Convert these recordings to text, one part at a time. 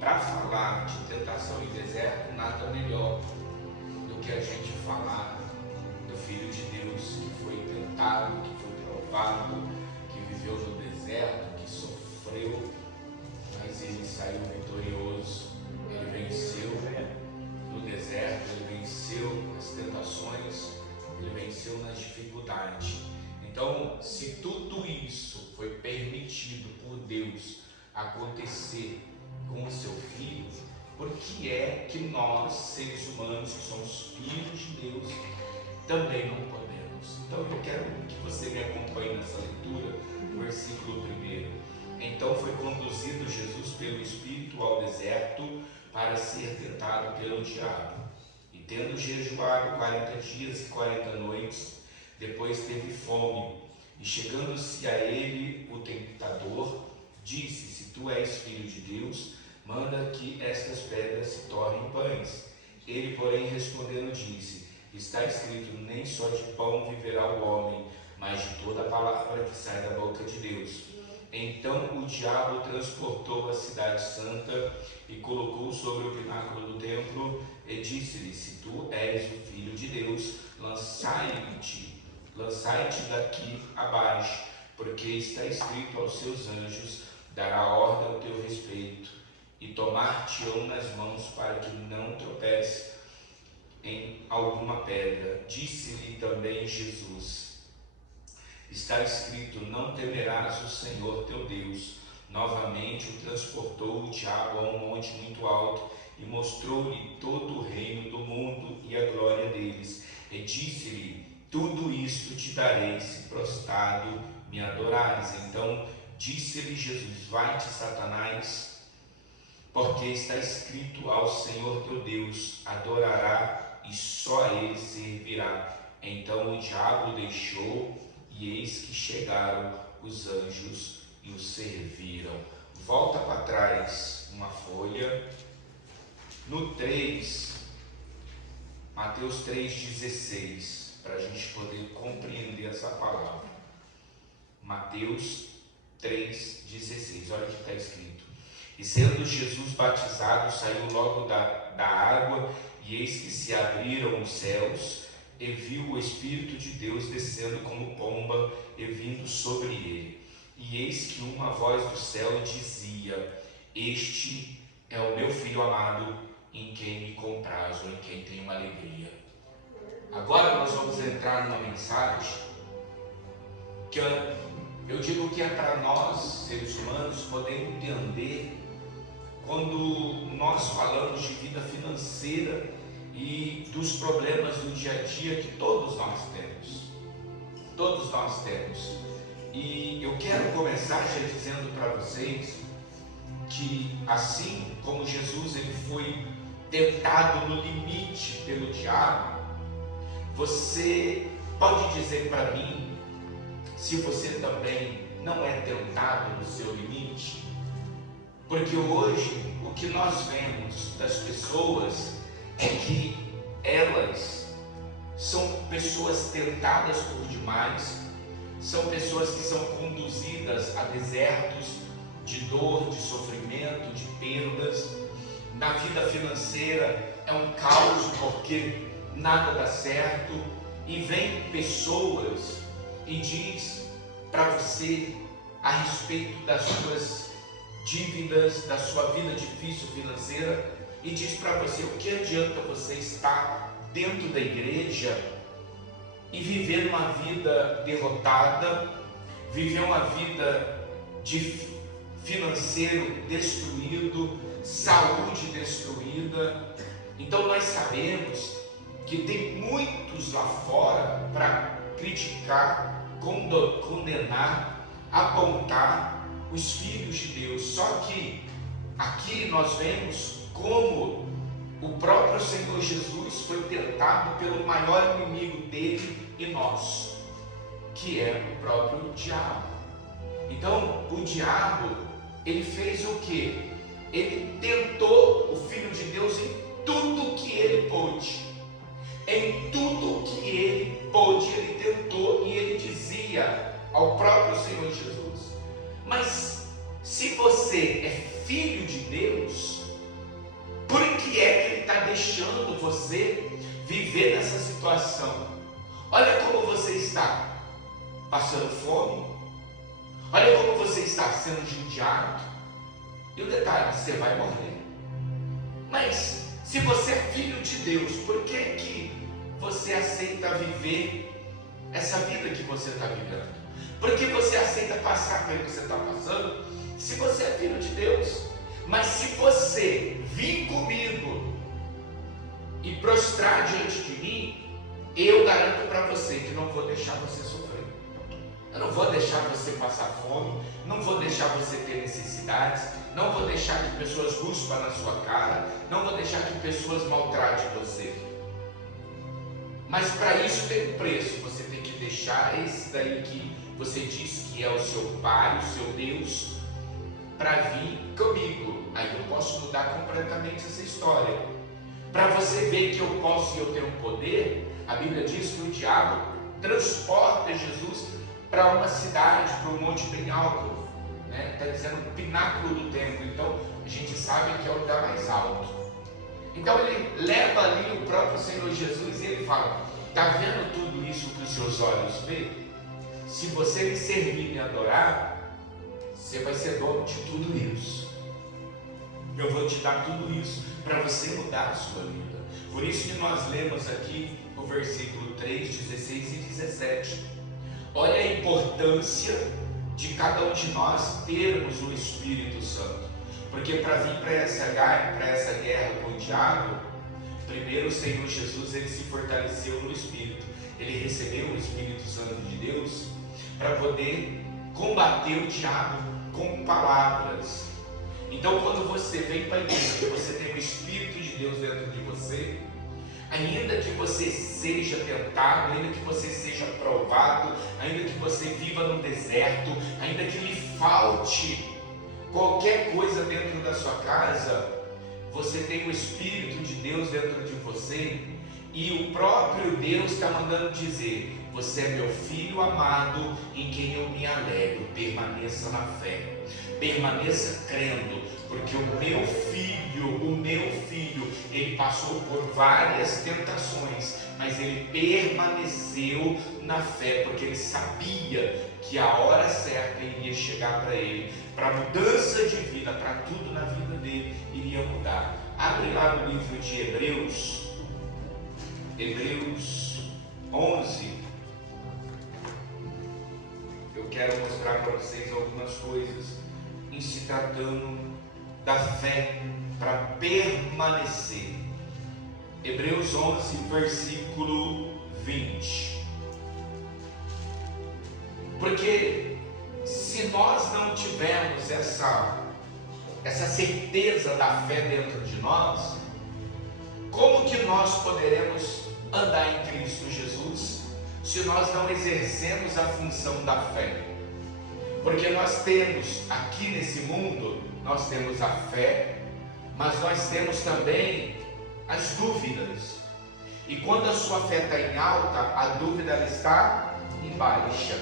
para falar de tentação e deserto, nada melhor do que a gente falar do Filho de Deus que foi tentado, que foi provado, que viveu no deserto, que sofreu, mas ele saiu vitorioso. Ele venceu no deserto, ele venceu as tentações, ele venceu nas dificuldades. Então, se tudo isso foi permitido por Deus acontecer com o seu Filho, por que é que nós, seres humanos, que somos filhos de Deus, também não podemos? Então eu quero que você me acompanhe nessa leitura, versículo 1. Então foi conduzido Jesus pelo Espírito ao deserto para ser tentado pelo diabo. E tendo jejuado 40 dias e 40 noites, depois teve fome. E chegando-se a ele o tentador, disse: se tu és filho de Deus, manda que estas pedras se tornem pães. Ele, porém, respondendo, disse: está escrito, nem só de pão viverá o homem, mas de toda a palavra que sai da boca de Deus. Então o diabo transportou a cidade santa e colocou sobre o pináculo do templo e disse-lhe: se tu és o Filho de Deus, lançai-te daqui abaixo, porque está escrito, aos seus anjos dará ordem ao teu respeito, e tomar-te-ão nas mãos para que não tropece em alguma pedra. Disse-lhe também Jesus: está escrito, não temerás o Senhor teu Deus. Novamente o transportou o diabo a um monte muito alto e mostrou-lhe todo o reino do mundo e a glória deles. E disse-lhe: tudo isto te darei se prostrado me adorares. Então disse-lhe Jesus: vai-te, Satanás, porque está escrito, ao Senhor teu Deus adorará e só a ele servirá. Então o diabo o deixou, e eis que chegaram os anjos e o serviram. Volta para trás uma folha, no 3, Mateus 3,16, para a gente poder compreender essa palavra. Mateus 3,16, olha o que está escrito: e sendo Jesus batizado, saiu logo da água, e eis que se abriram os céus, e viu o Espírito de Deus descendo como pomba e vindo sobre ele. E eis que uma voz do céu dizia: este é o meu Filho amado, em quem me comprazo, em quem tenho uma alegria. Agora nós vamos entrar numa mensagem que eu digo que é para nós, seres humanos, poder entender quando nós falamos de vida financeira e dos problemas do dia a dia que todos nós temos. Todos nós temos. E eu quero começar já dizendo para vocês que assim como Jesus ele foi tentado no limite pelo diabo, você pode dizer para mim se você também não é tentado no seu limite? Porque hoje o que nós vemos das pessoas é que elas são pessoas tentadas por demais, são pessoas que são conduzidas a desertos de dor, de sofrimento, de perdas. Na vida financeira é um caos porque nada dá certo, e vem pessoas e diz para você a respeito das suas dívidas, da sua vida difícil financeira, e diz para você: o que adianta você estar dentro da igreja e viver uma vida derrotada, viver uma vida de financeiro destruído, saúde destruída? Então nós sabemos que tem muitos lá fora para criticar, condenar, apontar os filhos de Deus. Só que aqui nós vemos como o próprio Senhor Jesus foi tentado pelo maior inimigo dele e nosso, que é o próprio diabo. Então o diabo, ele fez o quê? Ele tentou o Filho de Deus em tudo que ele pôde. Em tudo que ele pôde, ele tentou, e ele dizia ao próprio Senhor Jesus: mas se você é filho de Deus, deixando você viver nessa situação. Olha como você está passando fome, olha como você está sendo judiado, e o detalhe, você vai morrer. Mas se você é filho de Deus, por que você aceita viver essa vida que você está vivendo? Por que você aceita passar pelo que você está passando? Se você é filho de Deus. Mas se você vir comigo e prostrar diante de mim, eu garanto para você que não vou deixar você sofrer. Eu não vou deixar você passar fome, não vou deixar você ter necessidades, não vou deixar que pessoas cuspam na sua cara, não vou deixar que pessoas maltratem você. Mas para isso tem um preço. Você tem que deixar esse daí que você diz que é o seu Pai, o seu Deus, para vir comigo. Aí eu posso mudar completamente essa história. Para você ver que eu posso e eu tenho poder, a Bíblia diz que o diabo transporta Jesus para uma cidade, para um monte bem alto, né? Está dizendo o pináculo do templo. Então a gente sabe que é o lugar mais alto. Então ele leva ali o próprio Senhor Jesus e ele fala: está vendo tudo isso que os seus olhos veem? Se você me servir e me adorar, você vai ser dono de tudo isso. Eu vou te dar tudo isso para você mudar a sua vida. Por isso que nós lemos aqui o versículo 3, 16 e 17. Olha a importância de cada um de nós termos o Espírito Santo. Porque para vir para essa guerra com o diabo, primeiro o Senhor Jesus ele se fortaleceu no Espírito. Ele recebeu o Espírito Santo de Deus para poder combater o diabo com palavras. Então quando você vem para a igreja, você tem o Espírito de Deus dentro de você, ainda que você seja tentado, ainda que você seja provado, ainda que você viva no deserto, ainda que lhe falte qualquer coisa dentro da sua casa, você tem o Espírito de Deus dentro de você, e o próprio Deus está mandando dizer: você é meu filho amado, em quem eu me alegro. Permaneça na fé, permaneça crendo, porque o meu filho, ele passou por várias tentações, mas ele permaneceu na fé, porque ele sabia que a hora certa iria chegar para ele, para a mudança de vida, para tudo na vida dele iria mudar. Abre lá no livro de Hebreus 11. Eu quero mostrar para vocês algumas coisas em se tratando da fé para permanecer. Hebreus 11, versículo 20. Porque se nós não tivermos essa certeza da fé dentro de nós, como que nós poderemos andar em Cristo Jesus se nós não exercemos a função da fé? Porque nós temos aqui nesse mundo, nós temos a fé, mas nós temos também as dúvidas. E quando a sua fé está em alta, a dúvida ela está em baixa.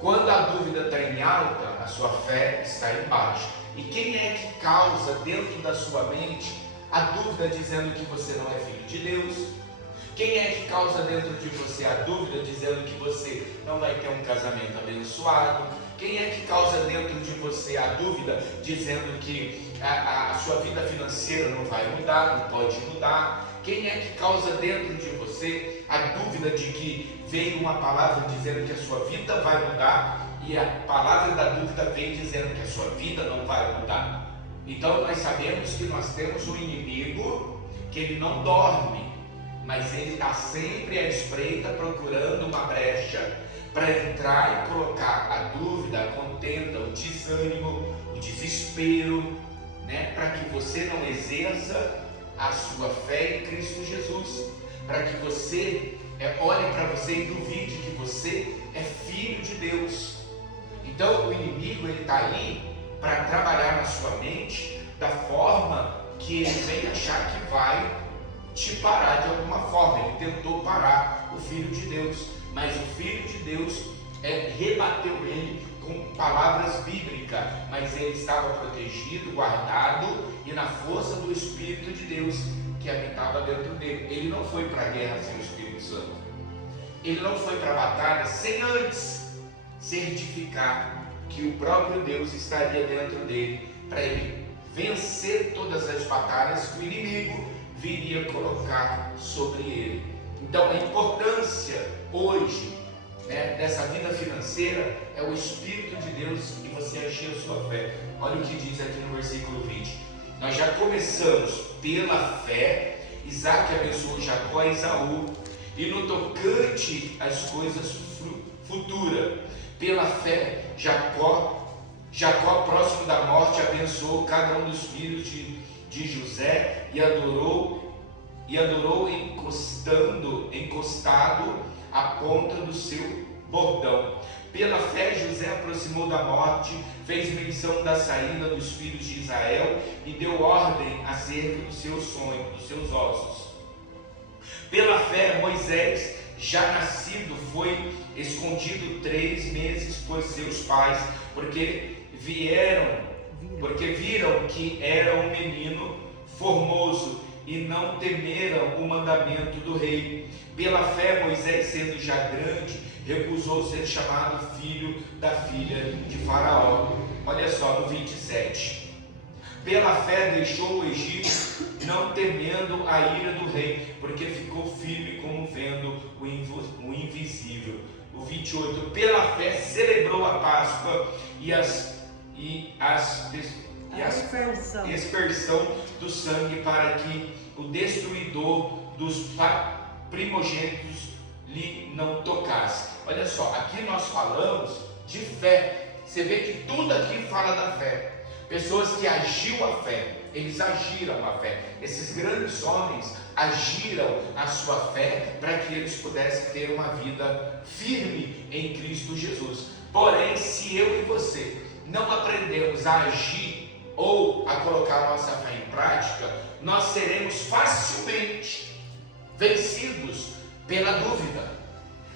Quando a dúvida está em alta, a sua fé está em baixa. E quem é que causa dentro da sua mente a dúvida dizendo que você não é filho de Deus? Quem é que causa dentro de você a dúvida dizendo que você não vai ter um casamento abençoado? Quem é que causa dentro de você a dúvida dizendo que a sua vida financeira não vai mudar, não pode mudar? Quem é que causa dentro de você a dúvida de que veio uma palavra dizendo que a sua vida vai mudar e a palavra da dúvida vem dizendo que a sua vida não vai mudar? Então nós sabemos que nós temos um inimigo que ele não dorme, mas ele está sempre à espreita procurando uma brecha para entrar e colocar a dúvida, a contenda, o desânimo, o desespero, né? Para que você não exerça a sua fé em Cristo Jesus, para que você olhe para você e duvide que você é filho de Deus. Então o inimigo ele está aí para trabalhar na sua mente da forma que ele vem achar que vai te parar de alguma forma. Ele tentou parar o Filho de Deus, mas o Filho de Deus rebateu ele com palavras bíblicas, mas ele estava protegido, guardado e na força do Espírito de Deus que habitava dentro dele. Ele não foi para a guerra sem o Espírito Santo. Ele não foi para a batalha sem antes certificar que o próprio Deus estaria dentro dele, para ele vencer todas as batalhas que o inimigo viria colocar sobre ele. Então a importância hoje, dessa vida financeira é o Espírito de Deus e você agir a sua fé. Olha o que diz aqui no versículo 20. Nós já começamos pela fé. Isaac abençoou Jacó e Esaú, e no tocante às coisas futuras, pela fé, Jacó próximo da morte, abençoou cada um dos filhos de José e adorou encostado à ponta do seu bordão. Pela fé, José aproximou da morte, fez menção da saída dos filhos de Israel e deu ordem acerca do seu sonho, dos seus ossos. Pela fé, Moisés, já nascido, foi escondido 3 meses por seus pais, porque viram que era um menino formoso e não temeram o mandamento do rei. Pela fé, Moisés, sendo já grande, recusou ser chamado filho da filha de Faraó. Olha só no 27. Pela fé deixou o Egito, não temendo a ira do rei, porque ficou firme como vendo o invisível. O 28. Pela fé celebrou a Páscoa e a dispersão do sangue, para que o destruidor dos primogênitos lhe não tocasse. Olha só, aqui nós falamos de fé. Você vê que tudo aqui fala da fé. Pessoas que agiu a fé, eles agiram a fé. Esses grandes homens agiram a sua fé para que eles pudessem ter uma vida firme em Cristo Jesus. Porém, se eu e você não aprendemos a agir ou a colocar a nossa fé em prática, nós seremos facilmente vencidos pela dúvida.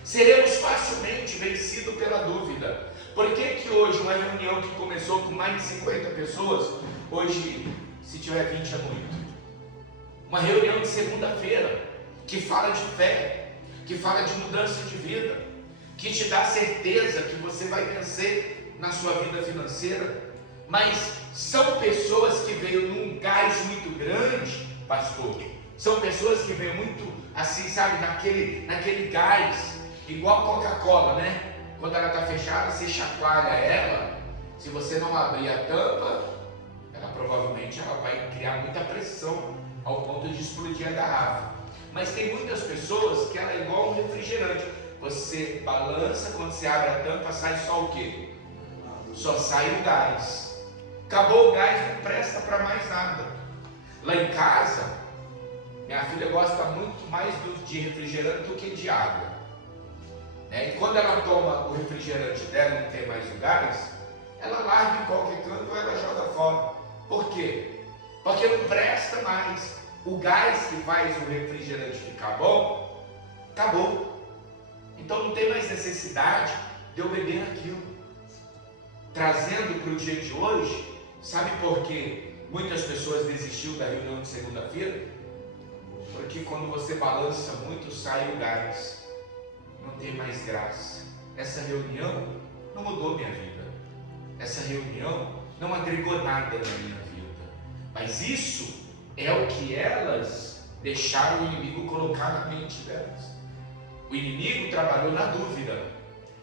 Seremos facilmente vencidos pela dúvida. Por que hoje uma reunião que começou com mais de 50 pessoas, hoje, se tiver 20 é muito? Uma reunião de segunda-feira, que fala de fé, que fala de mudança de vida, que te dá certeza que você vai vencer na sua vida financeira, mas são pessoas que veio num gás muito grande, pastor. São pessoas que veio muito assim, sabe, naquele gás, igual a Coca-Cola, né? Quando ela está fechada, você chacoalha ela. Se você não abrir a tampa, ela provavelmente vai criar muita pressão ao ponto de explodir a garrafa. Mas tem muitas pessoas que ela é igual um refrigerante. Você balança, quando você abre a tampa, sai só o quê? Só sai o gás. Acabou o gás, não presta para mais nada. Lá em casa, minha filha gosta muito mais de refrigerante do que de água. E quando ela toma o refrigerante dela e não tem mais o gás, ela larga em qualquer canto ou ela joga fora. Por quê? Porque não presta mais. O gás que faz o refrigerante ficar bom, acabou. Então não tem mais necessidade de eu beber aquilo. Trazendo para o dia de hoje, sabe por que muitas pessoas desistiram da reunião de segunda-feira? Porque quando você balança muito, sai o gás. Não tem mais graça. Essa reunião não mudou minha vida. Essa reunião não agregou nada na minha vida. Mas isso é o que elas deixaram o inimigo colocar na mente delas. O inimigo trabalhou na dúvida.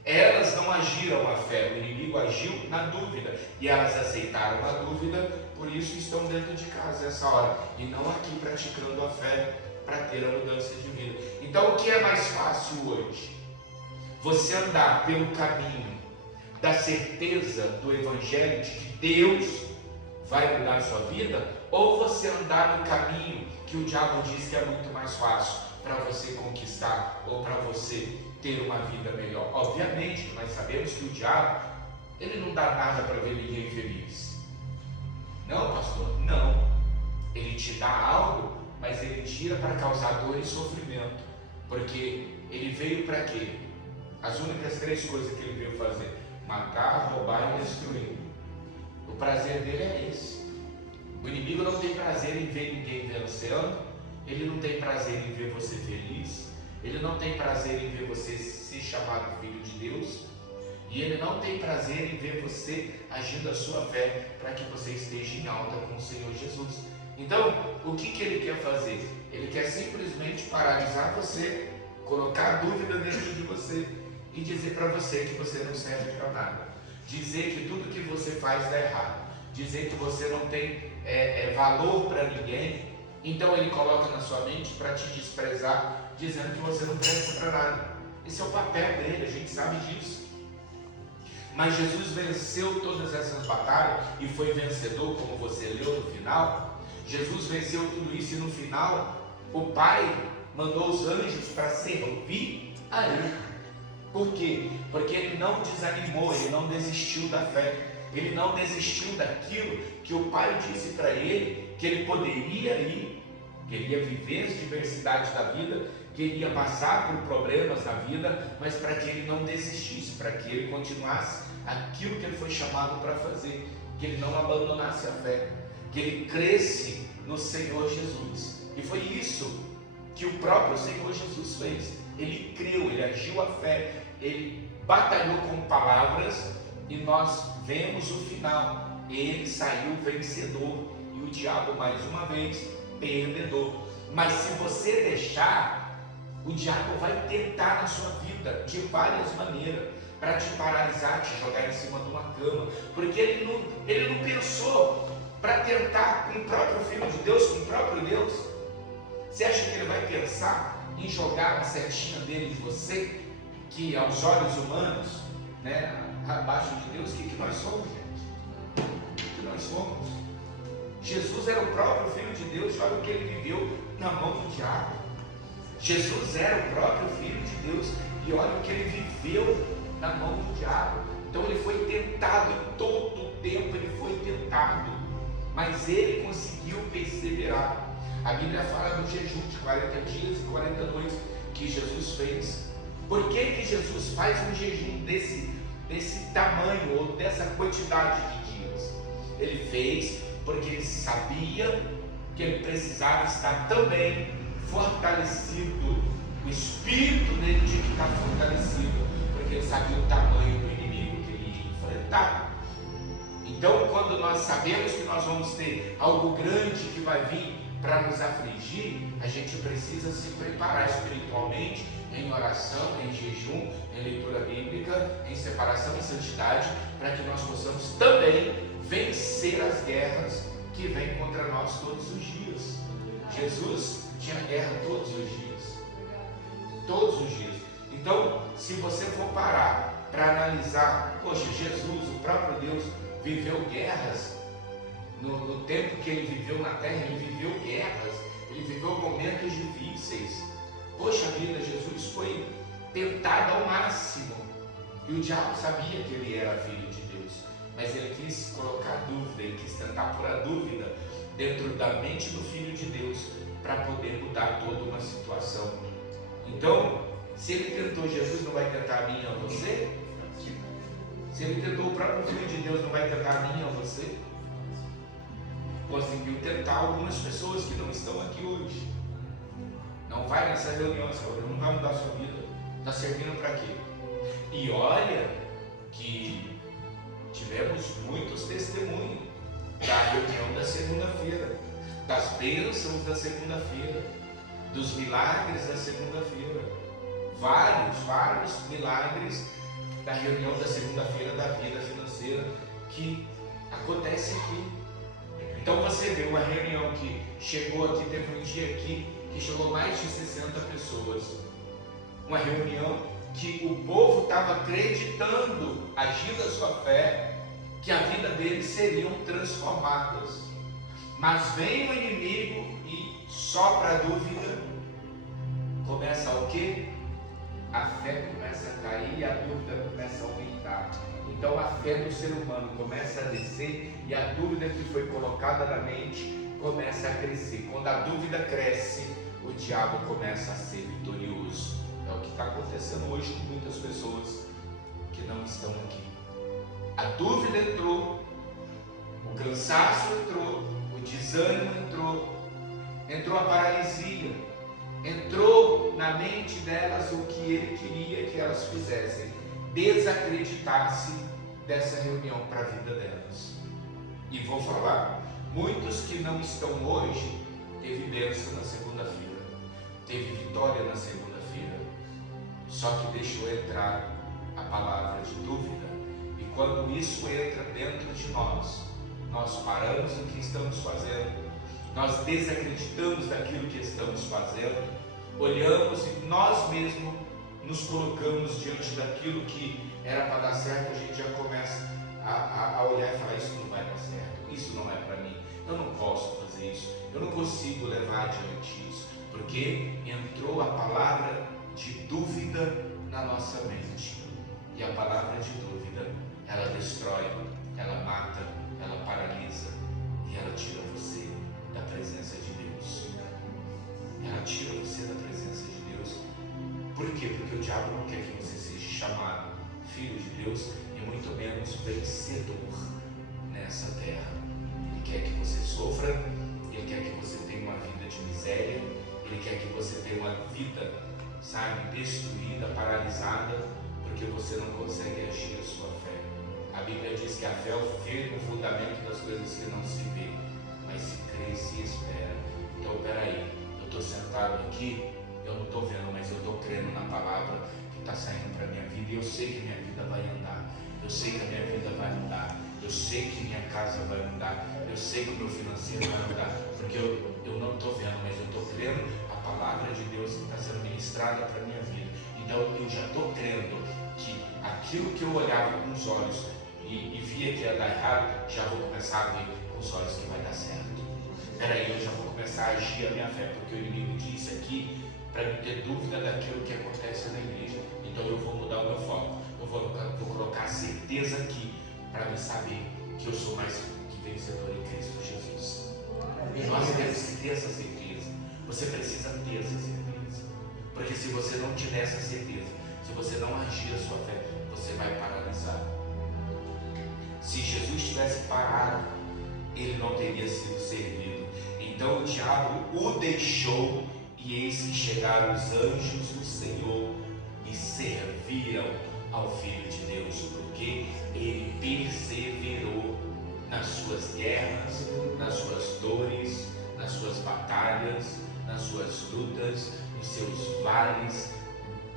Elas não agiram a fé, o inimigo agiu na dúvida. E elas aceitaram a dúvida, por isso estão dentro de casa essa hora. E não aqui praticando a fé para ter a mudança de vida. Então o que é mais fácil hoje? Você andar pelo caminho da certeza do Evangelho de que Deus vai mudar a sua vida? Ou você andar no caminho que o diabo diz que é muito mais fácil para você conquistar ou para você ter uma vida melhor? Obviamente, nós sabemos que o diabo, ele não dá nada para ver ninguém feliz. Não, pastor, não. Ele te dá algo, mas ele tira para causar dor e sofrimento. Porque ele veio para quê? As únicas 3 coisas que ele veio fazer: matar, roubar e destruir. O prazer dele é esse. O inimigo não tem prazer em ver ninguém vencendo, Ele não tem prazer em ver você feliz, ele não tem prazer em ver você ser chamado filho de Deus, e ele não tem prazer em ver você agindo a sua fé para que você esteja em alta com o Senhor Jesus. Então, o que ele quer fazer? Ele quer simplesmente paralisar você, colocar dúvida dentro de você e dizer para você que você não serve para nada, dizer que tudo que você faz dá errado, dizer que você não tem valor para ninguém. Então ele coloca na sua mente para te desprezar, dizendo que você não presta para nada. Esse é o papel dele, a gente sabe disso. Mas Jesus venceu todas essas batalhas e foi vencedor, como você leu no final. Jesus venceu tudo isso e no final o Pai mandou os anjos para servir a ele. Por quê? Porque ele não desanimou, ele não desistiu da fé, ele não desistiu daquilo que o Pai disse para ele, que ele poderia ir, que ele ia viver as diversidades da vida, que ele ia passar por problemas na vida, mas para que ele não desistisse, para que ele continuasse aquilo que ele foi chamado para fazer, que ele não abandonasse a fé, que ele cresce no Senhor Jesus. E foi isso que o próprio Senhor Jesus fez. Ele creu, ele agiu a fé, ele batalhou com palavras e nós vemos o final. Ele saiu vencedor e o diabo mais uma vez perdedor. Mas se você deixar, o diabo vai tentar na sua vida de várias maneiras para te paralisar, te jogar em cima de uma cama, porque ele não pensou para tentar com o próprio Filho de Deus, com o próprio Deus. Você acha que ele vai pensar em jogar uma setinha dele de você, que aos olhos humanos, abaixo de Deus, o que nós somos, gente? O que nós somos? Jesus era o próprio Filho de Deus, olha o que ele viveu na mão do diabo. Jesus era o próprio Filho de Deus e olha o que ele viveu na mão do diabo. Então ele foi tentado, em todo o tempo ele foi tentado, mas ele conseguiu perseverar. A Bíblia fala do jejum de 40 dias e 40 noites que Jesus fez. Por que Jesus faz um jejum desse tamanho ou dessa quantidade de dias? Ele fez porque ele sabia que ele precisava estar também fortalecido, o espírito dele tinha que estar fortalecido, porque ele sabia o tamanho do inimigo que ele ia enfrentar. Então, quando nós sabemos que nós vamos ter algo grande que vai vir para nos afligir, a gente precisa se preparar espiritualmente, em oração, em jejum, em leitura bíblica, em separação e santidade, para que nós possamos também vencer as guerras que vêm contra nós todos os dias. Jesus tinha guerra todos os dias. Todos os dias. Então, se você for parar para analisar, poxa, Jesus, o próprio Deus, viveu guerras. No tempo que ele viveu na terra, ele viveu guerras, ele viveu momentos difíceis. Poxa vida, Jesus foi tentado ao máximo. E o diabo sabia que ele era filho de Deus, mas ele quis colocar dúvida, ele quis tentar pôr a dúvida dentro da mente do Filho de Deus para poder mudar toda uma situação. Então, se ele tentou Jesus, não vai tentar a mim e a você? Se ele tentou o próprio Filho de Deus, não vai tentar a mim e a você? Conseguiu tentar algumas pessoas que não estão aqui hoje. Não vai nessa reunião, essa reunião não vai mudar a sua vida. Está servindo para quê? E olha que tivemos muitos testemunhos da reunião da segunda-feira, das bênçãos da segunda-feira, dos milagres da segunda-feira. Vários milagres da reunião da segunda-feira da vida financeira que acontece aqui. Então você vê uma reunião que chegou aqui, teve um dia aqui que chegou mais de 60 pessoas. Uma reunião que o povo estava acreditando, agindo a sua fé, que a vida deles seriam transformadas. Mas vem o inimigo e sopra a dúvida. Começa o quê? A fé começa a cair e a dúvida começa a aumentar. Então a fé do ser humano começa a descer e a dúvida que foi colocada na mente começa a crescer. Quando a dúvida cresce, o diabo começa a ser vitorioso. É o que está acontecendo hoje com muitas pessoas que não estão aqui. A dúvida entrou, o cansaço entrou, o desânimo entrou, entrou a paralisia, entrou na mente delas o que ele queria que elas fizessem, desacreditasse dessa reunião para a vida delas. E vou falar, muitos que não estão hoje, teve bênção na segunda-feira, teve vitória na segunda-feira, só que deixou entrar a palavra de dúvida. E quando isso entra dentro de nós paramos o que estamos fazendo, nós desacreditamos daquilo que estamos fazendo, olhamos e nós mesmos nos colocamos diante daquilo que era para dar certo, a gente já começa a olhar e falar, isso não vai dar certo, isso não é para mim, eu não posso fazer isso, eu não consigo levar adiante isso, porque entrou a palavra de dúvida na nossa mente. E a palavra de dúvida, ela destrói, ela mata, ela paralisa e ela tira você da presença de Deus. Ela tira você da presença de Deus. Por quê? Porque o diabo não quer que você seja chamado filho de Deus e muito menos vencedor nessa terra. Ele quer que você sofra, ele quer que você tenha uma vida de miséria, ele quer que você tenha uma vida, sabe, destruída, paralisada, porque você não consegue agir a sua fé. A Bíblia diz que a fé é o firme fundamento das coisas que não se vê, mas se crê e se espera. Então, peraí, eu estou sentado aqui, eu não estou vendo, mas eu estou crendo na palavra que está saindo para a minha vida, e eu sei que minha vida vai andar, eu sei que a minha vida vai mudar, eu sei que minha casa vai mudar, eu sei que o meu financeiro vai mudar, porque eu não estou vendo, mas eu estou crendo a palavra de Deus que está sendo ministrada para a minha vida. Então eu já estou crendo que aquilo que eu olhava com os olhos e via que ia dar errado, já vou começar a ver com os olhos que vai dar certo. Peraí, eu já vou começar a agir a minha fé, porque o inimigo disse aqui para não ter dúvida daquilo que acontece na igreja. Então eu vou mudar o meu foco, eu vou colocar a certeza aqui para me saber que eu sou mais que vencedor em Cristo Jesus. E nós temos que ter essa certeza. Você precisa ter essa certeza, porque se você não tiver essa certeza, se você não agir a sua fé, você vai paralisar. Se Jesus tivesse parado, ele não teria sido servido. Então o diabo o deixou, e eis que chegaram os anjos do Senhor e serviram ao Filho de Deus, porque ele perseverou nas suas guerras, nas suas dores, nas suas batalhas, nas suas lutas, nos seus vales.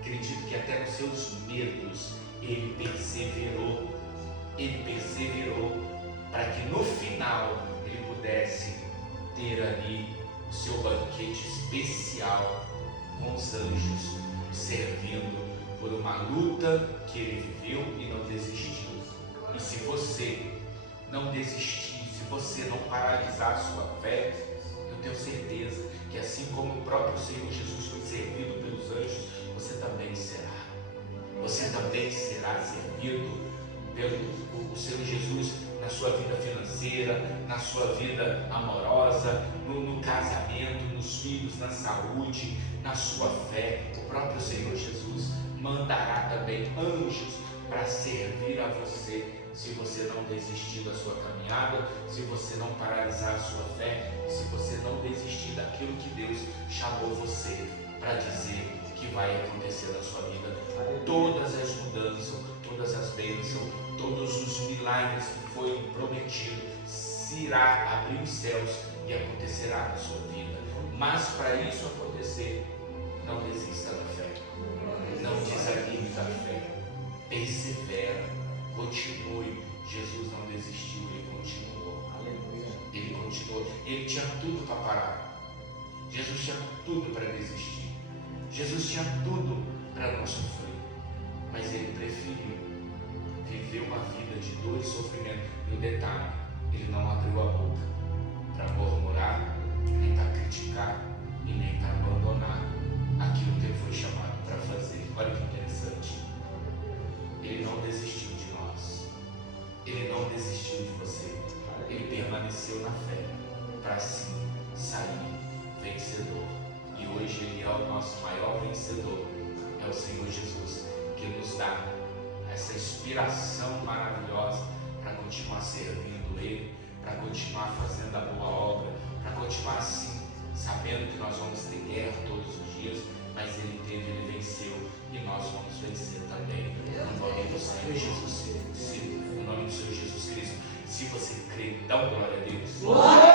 Acredito que até nos seus medos ele perseverou para que no final ele pudesse ter ali o seu banquete especial com os anjos, servindo por uma luta que ele viveu e não desistiu. E se você não desistir, se você não paralisar a sua fé, eu tenho certeza que assim como o próprio Senhor Jesus foi servido pelos anjos, você também será. Você também será servido pelo Senhor Jesus na sua vida financeira, na sua vida amorosa, no casamento, nos filhos, na saúde, na sua fé. O próprio Senhor Jesus mandará também anjos para servir a você, se você não desistir da sua caminhada, se você não paralisar a sua fé, se você não desistir daquilo que Deus chamou você para dizer que vai acontecer na sua vida. Todas as mudanças, todas as bênçãos, todos os milagres que foi prometido, se irá abrir os céus e acontecerá na sua vida. Mas para isso acontecer, não desista da fé, não desanime da fé, persevera, continue. Jesus não desistiu, ele continuou. Ele continuou. Ele tinha tudo para parar. Jesus tinha tudo para desistir. Jesus tinha tudo para não sofrer. Mas ele preferiu viver uma vida de dor e sofrimento. E o detalhe, ele não abriu a boca para murmurar, nem para criticar e nem para abandonar aquilo que ele foi chamado para fazer. Olha que interessante. Ele não desistiu de nós. Ele não desistiu de você. Ele permaneceu na fé para assim sair vencedor. E hoje ele é o nosso maior vencedor. É o Senhor Jesus que nos dá essa inspiração maravilhosa para continuar servindo Ele, para continuar fazendo a boa obra, para continuar assim, sabendo Senhor Jesus, no nome do Senhor Jesus Cristo. Se você crê, dá uma glória a Deus. Glória